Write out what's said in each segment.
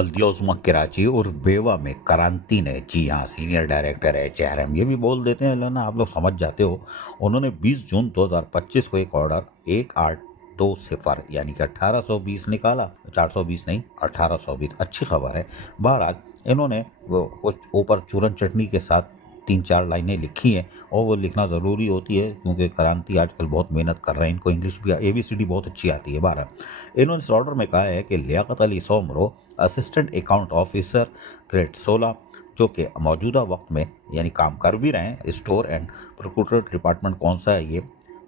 बल्दियोज़मा कराची और बेवा में क्रांति ने, जी हाँ, सीनियर डायरेक्टर है एचआरएम, ये भी बोल देते हैं ना, आप लोग समझ जाते हो। उन्होंने 20 जून 2025 को एक ऑर्डर 1820 यानी कि 1820 निकाला, 420 नहीं 1820। अच्छी खबर है। बहरहाल इन्होंने वो कुछ ऊपर चूरन चटनी के साथ 3-4 लाइनें लिखी हैं, और वो लिखना ज़रूरी होती है क्योंकि क्रांति आजकल बहुत मेहनत कर रहे हैं, इनको इंग्लिश भी ABCD बहुत अच्छी आती है। बहरहाल इन्होंने इस ऑर्डर में कहा है कि Liaquat Ali Soomro, assistant account officer, grade 16, जो कि मौजूदा वक्त में यानी काम कर भी रहे हैं, स्टोर एंड प्रोक्यूटर डिपार्टमेंट कौन सा है ये,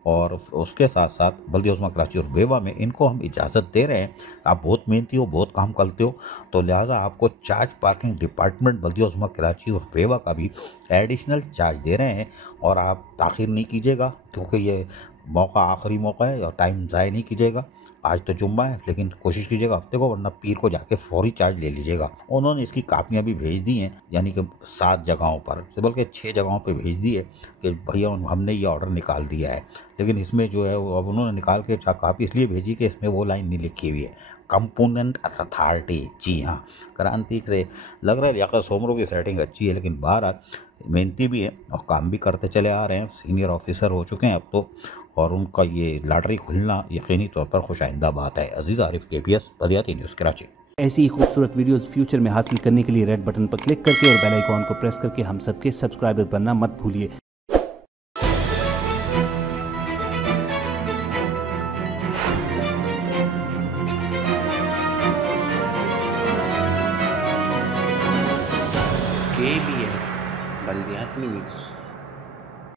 और उसके साथ साथ बल्दियोज़मा कराची और बेवा में इनको हम इजाज़त दे रहे हैं। आप बहुत मेहनती हो, बहुत काम करते हो, तो लिहाजा आपको चार्ज पार्किंग डिपार्टमेंट बल्दियोज़मा कराची और बेवा का भी एडिशनल चार्ज दे रहे हैं, और आप ताख़ीर नहीं कीजिएगा क्योंकि ये मौका आखिरी मौका है और टाइम ज़ाया नहीं कीजिएगा। आज तो जुम्मा है, लेकिन कोशिश कीजिएगा हफ्ते को, वरना पीर को जाके फौरी चार्ज ले लीजिएगा। उन्होंने इसकी कापियाँ भी भेज दी हैं, यानी कि 7 जगहों पर, बल्कि 6 जगहों पे भेज दी है कि भैया हमने ये ऑर्डर निकाल दिया है। लेकिन इसमें जो है वो अब उन्होंने निकाल के कापी इसलिए भेजी कि इसमें वो लाइन नहीं लिखी हुई है, कंपोनेंट अथॉरिटी। जी हाँ, क्रांति से लग रहा है लियाकत सोमरो की सेटिंग अच्छी है, लेकिन बहरहाल मेहनती भी है और काम भी करते चले आ रहे हैं, सीनियर ऑफिसर हो चुके हैं अब तो, और उनका ये लॉटरी खुलना यकीनी तौर पर खुशाइंदा बात है। अजीज़ आरिफ, KBS बदियाती न्यूज़ कराची। ऐसी ही खूबसूरत वीडियोस फ्यूचर में हासिल करने के लिए रेड बटन पर क्लिक करके और बेल आइकॉन को प्रेस करके हम सबके सब्सक्राइबर बनना मत भूलिए। KBS बल्दियाती न्यूज़।